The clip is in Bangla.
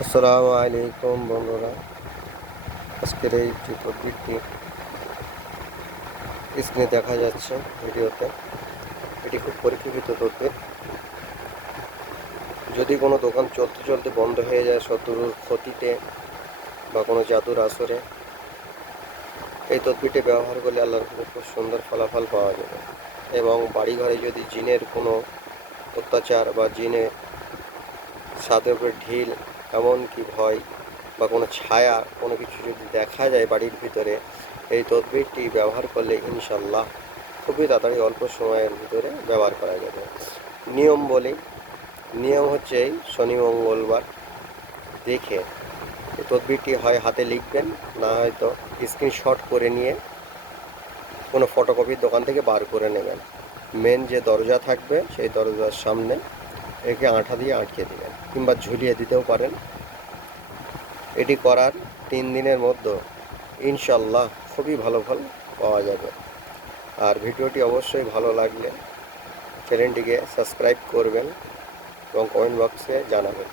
আসসালামু আলাইকুম বন্ধুরা, আজকের এই যে তদবিরটি স্ক্রিনে দেখা যাচ্ছে ভিডিওতে, এটি খুব পরীক্ষিত তদবির। যদি কোনো দোকান চলতে চলতে বন্ধ হয়ে যায় শত্রুর ক্ষতিতে বা কোনো জাদুর আসরে, এই তদবিরটি ব্যবহার করলে আল্লাহর কাছে খুব সুন্দর ফলাফল পাওয়া যাবে। এবং বাড়িঘরে যদি জিনের কোনো অত্যাচার বা জিনের ছাদের উপরে ঢিল, এমনকি ভয় বা কোনো ছায়া কোনো কিছু যদি দেখা যায় বাড়ির ভিতরে, এই তদবিরটি ব্যবহার করলে ইনশাল্লাহ খুবই তাড়াতাড়ি অল্প সময়ের ভিতরে ব্যবহার করা যাবে। নিয়ম হচ্ছে এই শনি মঙ্গলবার দেখে এই তদবিরটি হয় হাতে লিখবেন, না হয়তো স্ক্রিনশট করে নিয়ে কোনো ফটোকপির দোকান থেকে বার করে নেবেন। মেন যে দরজা থাকবে সেই দরজার সামনে একে আঠা দিয়ে আটকে দেবেন, কিংবা ঝুলিয়ে দিতেও পারেন। এটি করার 3 দিনের মধ্যে ইনশাল্লাহ খুবই ভালো ফল পাওয়া যাবে। আর ভিডিওটি অবশ্যই ভালো লাগলে চ্যানেলটিকে সাবস্ক্রাইব করবেন এবং কমেন্ট বক্সে জানাবেন।